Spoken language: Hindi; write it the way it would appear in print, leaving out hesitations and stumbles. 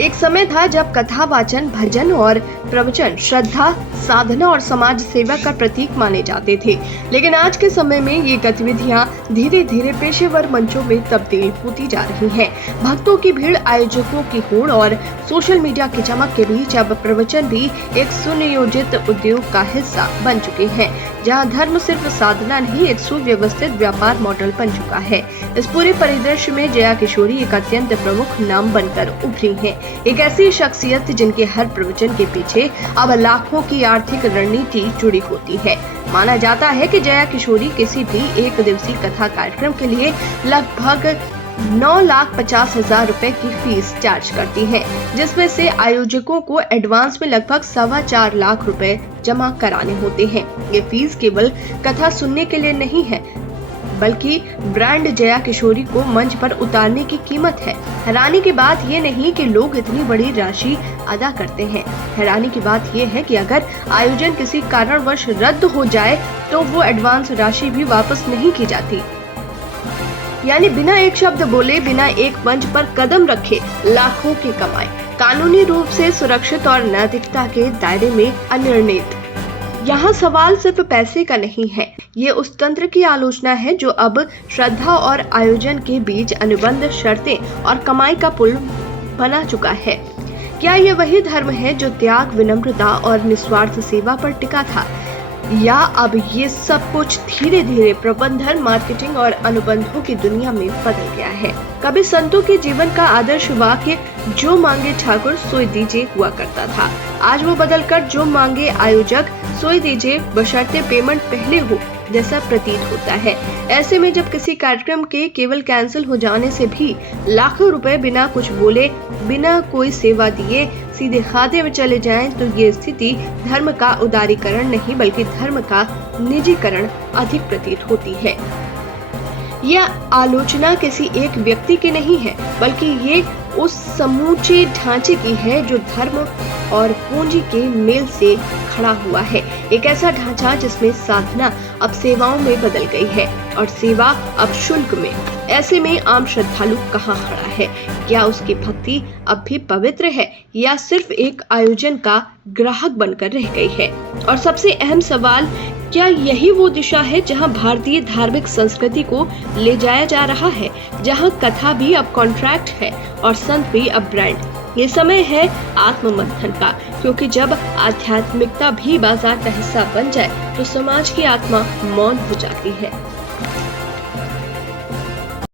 एक समय था जब कथा वाचन, भजन और प्रवचन श्रद्धा, साधना और समाज सेवा का प्रतीक माने जाते थे। लेकिन आज के समय में ये गतिविधियां धीरे धीरे पेशेवर मंचों में तब्दील होती जा रही हैं। भक्तों की भीड़, आयोजकों की होड़ और सोशल मीडिया की चमक के बीच अब प्रवचन भी एक सुनियोजित उद्योग का हिस्सा बन चुके हैं, जहां धर्म सिर्फ साधना नहीं, एक सुव्यवस्थित व्यापार मॉडल बन चुका है। इस पूरे परिदृश्य में जया किशोरी एक अत्यंत प्रमुख नाम बनकर उभरी हैं। एक ऐसी शख्सियत जिनके हर प्रवचन के पीछे अब लाखों की आर्थिक रणनीति जुड़ी होती है। माना जाता है कि जया किशोरी किसी भी एक दिवसीय कथा कार्यक्रम के लिए लगभग 9,50,000 रुपए की फीस चार्ज करती हैं, जिसमें से आयोजकों को एडवांस में लगभग 4.25 लाख रुपए जमा कराने होते हैं। ये फीस केवल कथा सुनने के लिए नहीं है, बल्कि ब्रांड जया किशोरी को मंच पर उतारने की कीमत है। हैरानी की बात ये नहीं कि लोग इतनी बड़ी राशि अदा करते हैं। हैरानी की बात ये है कि अगर आयोजन किसी कारणवश रद्द हो जाए तो वो एडवांस राशि भी वापस नहीं की जाती। यानी बिना एक शब्द बोले, बिना एक मंच पर कदम रखे लाखों की कमाई, कानूनी रूप से सुरक्षित और नैतिकता के दायरे में अनिर्णित। यहाँ सवाल सिर्फ पैसे का नहीं है, ये उस तंत्र की आलोचना है जो अब श्रद्धा और आयोजन के बीच अनुबंध, शर्तें और कमाई का पुल बना चुका है। क्या ये वही धर्म है जो त्याग, विनम्रता और निस्वार्थ सेवा पर टिका था, या अब ये सब कुछ धीरे धीरे प्रबंधन, मार्केटिंग और अनुबंधों की दुनिया में बदल गया है? कभी संतों के जीवन का आदर्श वाक्य जो मांगे ठाकुर सोई दीजिए हुआ करता था। आज वो बदलकर जो मांगे आयोजक सोई दीजिए बशर्ते पेमेंट पहले हो जैसा प्रतीत होता है। ऐसे में जब किसी कार्यक्रम के केवल कैंसिल हो जाने से भी लाखों रुपए बिना कुछ बोले, बिना कोई सेवा दिए सीधे खाते में चले जाएं, तो ये स्थिति धर्म का उदारीकरण नहीं बल्कि धर्म का निजीकरण अधिक प्रतीत होती है। यह आलोचना किसी एक व्यक्ति की नहीं है, बल्कि ये उस समूचे ढांचे की है जो धर्म और पूंजी के मेल से खड़ा हुआ है। एक ऐसा ढांचा जिसमें साधना अब सेवाओं में बदल गई है और सेवा अब शुल्क में। ऐसे में आम श्रद्धालु कहाँ खड़ा है? क्या उसकी भक्ति अब भी पवित्र है या सिर्फ एक आयोजन का ग्राहक बनकर रह गई है? और सबसे अहम सवाल, क्या यही वो दिशा है जहां भारतीय धार्मिक संस्कृति को ले जाया जा रहा है, जहां कथा भी अब कॉन्ट्रैक्ट है और संत भी अब ब्रांड? ये समय है आत्ममंथन का, क्योंकि जब आध्यात्मिकता भी बाजार का हिस्सा बन जाए तो समाज की आत्मा मौन हो जाती है।